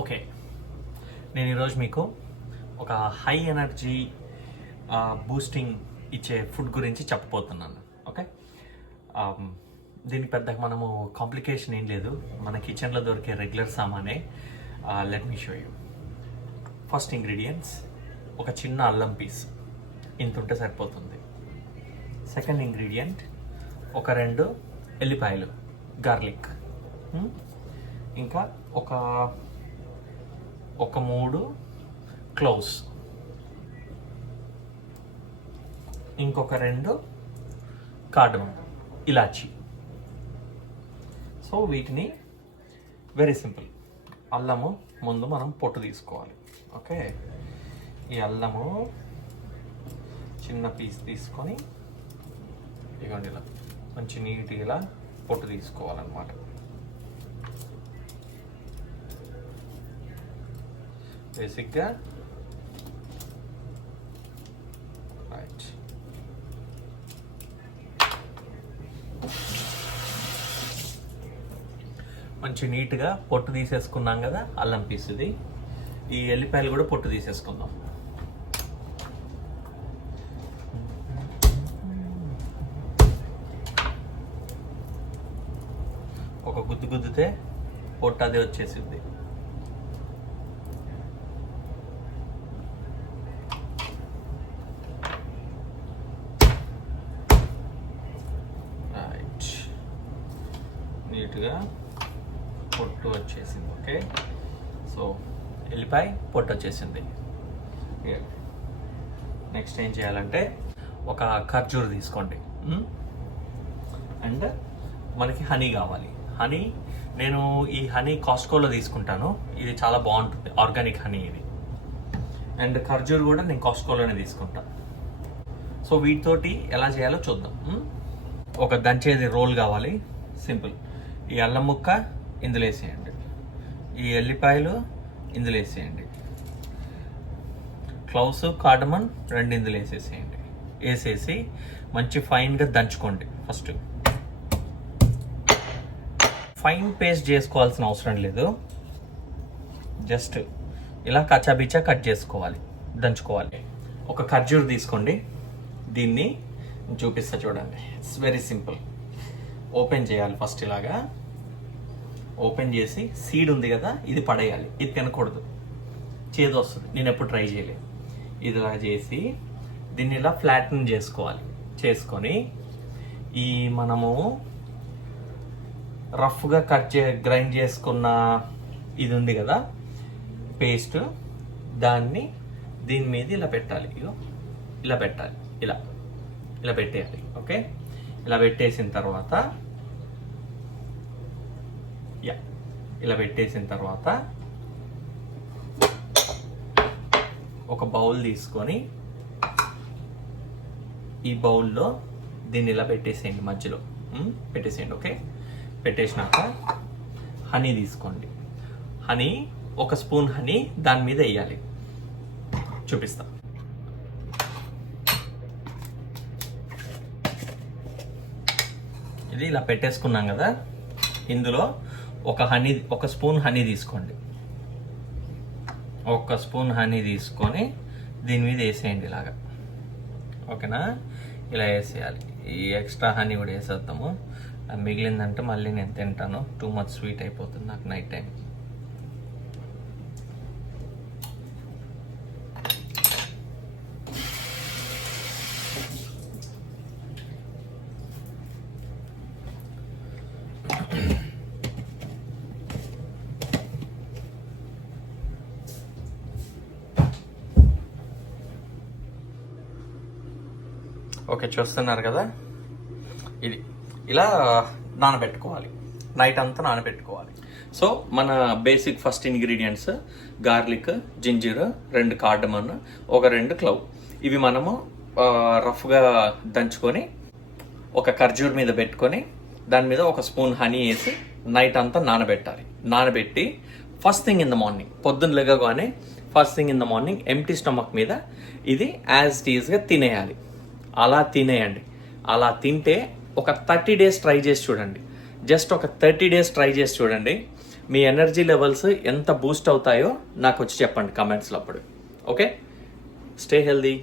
Okay, నేను ఈరోజు మీకు ఒక హై ఎనర్జీ బూస్టింగ్ ఇచ్చే ఫుడ్ గురించి చెప్పబోతున్నాను. ఓకే, దీనికి పెద్దగా మనము కాంప్లికేషన్ ఏం లేదు, మన కిచెన్లో దొరికే రెగ్యులర్ సామానే. Let me show you. First ingredients, ఒక చిన్న అల్లం పీస్ ఇంత ఉంటే సరిపోతుంది. సెకండ్ ఇంగ్రీడియంట్, ఒక 2 ఎల్లిపాయలు గార్లిక్, ఇంకా ఒక 3 క్లోవ్స్, ఇంకొక 2 కార్డమమ్, ఇలాచి. సో వీటిని వెరీ సింపుల్. అల్లము ముందు మనం పొట్టు తీసుకోవాలి. ఓకే, ఈ అల్లము చిన్న పీస్ తీసుకొని ఇదిగోండి ఇలా మంచి నీట్గా ఇలా పొట్టు తీసుకోవాలన్నమాట. బేసిక్గా రైట్. మంచి నీట్గా పొట్టు తీసేసుకున్నాం కదా అల్లం పీస్. ఇది ఈ ఎల్లిపాయలు కూడా పొట్టు తీసేసుకుందాం. ఒక గుద్దితే పొట్టు అదే వచ్చేసింది. రైట్, నీట్గా పొట్టు వచ్చేసింది. ఓకే, సో ఎల్లిపాయ పొట్టు వచ్చేసింది. నెక్స్ట్ ఏం చేయాలంటే ఒక ఖర్జూర్ తీసుకోండి. అండ్ మనకి హనీ కావాలి. హనీ, నేను ఈ హనీ కాస్ట్కోలో తీసుకుంటాను. ఇది చాలా బాగుంటుంది, ఆర్గానిక్ హనీ ఇది. అండ్ ఖర్జూర్ కూడా నేను కాస్ట్కోలోనే తీసుకుంటాను. సో వీటితోటి ఎలా చేయాలో చూద్దాం. ఒక దంచేది రోల్ కావాలి, సింపుల్. ఈ అల్లం ముక్క ఇందులో వేసేయండి, ఈ ఎల్లిపాయలు ఇందులో వేసేయండి, క్లౌస్ కార్డమన్ 2 ఇందులో వేసేసేయండి. వేసేసి మంచి ఫైన్గా దంచుకోండి. ఫస్ట్ ఫైన్ పేస్ట్ చేసుకోవాల్సిన అవసరం లేదు, జస్ట్ ఇలా కచ్చాబిచ్చా కట్ చేసుకోవాలి, దంచుకోవాలి. ఒక ఖర్జూర్ తీసుకోండి, దీన్ని చూపిస్తా చూడండి. It's very simple. ఓపెన్ చేయాలి ఫస్ట్. ఇలాగా ఓపెన్ చేసి సీడ్ ఉంది కదా, ఇది పడేయాలి. ఇది తినకూడదు, చేదు వస్తుంది. నేను ఎప్పుడు ట్రై చేయలేదు. ఇది ఇలా చేసి దీన్ని ఇలా ఫ్లాటన్ చేసుకోవాలి. చేసుకొని ఈ మనము రఫ్గా గ్రైండ్ చేసుకున్న ఇది ఉంది కదా పేస్ట్, దాన్ని దీని మీద ఇలా పెట్టాలి. ఇలా పెట్టాలి, ఇలా పెట్టేయాలి. ఓకే, ఇలా పెట్టేసిన తర్వాత ఒక బౌల్ తీసుకొని ఈ బౌల్లో దీన్ని ఇలా పెట్టేసేయండి, మధ్యలో పెట్టేసేయండి. ఓకే, పెట్టేసినాక హనీ తీసుకోండి. హనీ, ఒక స్పూన్ హనీ దాని మీద వేయాలి. చూపిస్తా. ఇది ఇలా పెట్టేసుకున్నాం కదా, ఇందులో ఒక స్పూన్ హనీ తీసుకోండి. ఒక స్పూన్ హనీ తీసుకొని దీని మీద వేసేయండి ఇలాగా. ఓకేనా, ఇలా వేసేయాలి. ఈ ఎక్స్ట్రా హనీ కూడా వేసేద్దాము. మిగిలిందంటే మళ్ళీ నేను తింటాను, టూ మచ్ స్వీట్ అయిపోతుంది నాకు నైట్ టైం. ఓకే, చూస్తున్నారు కదా, ఇది ఇలా నానబెట్టుకోవాలి. నైట్ అంతా నానబెట్టుకోవాలి. సో మన basic first ingredients garlic, ginger, 2 కార్డమన్, ఒక 2 క్లవ్. ఇవి మనము రఫ్గా దంచుకొని ఒక ఖర్జూర్ మీద పెట్టుకొని దాని మీద ఒక స్పూన్ హనీ వేసి నైట్ అంతా నానబెట్టాలి. నానబెట్టి first thing in the morning, పొద్దున్న లేవగానే first thing in the morning empty stomach మీద ఇది యాజ్ ఇట్ ఈజ్గా తినేయాలి. అలా తినేయండి. అలా తింటే ఒక 30 days ట్రై చేసి చూడండి. జస్ట్ ఒక 30 days ట్రై చేసి చూడండి. మీ ఎనర్జీ లెవెల్స్ ఎంత బూస్ట్ అవుతాయో నాకు వచ్చి చెప్పండి కమెంట్స్లో అప్పుడు. Okay, stay healthy.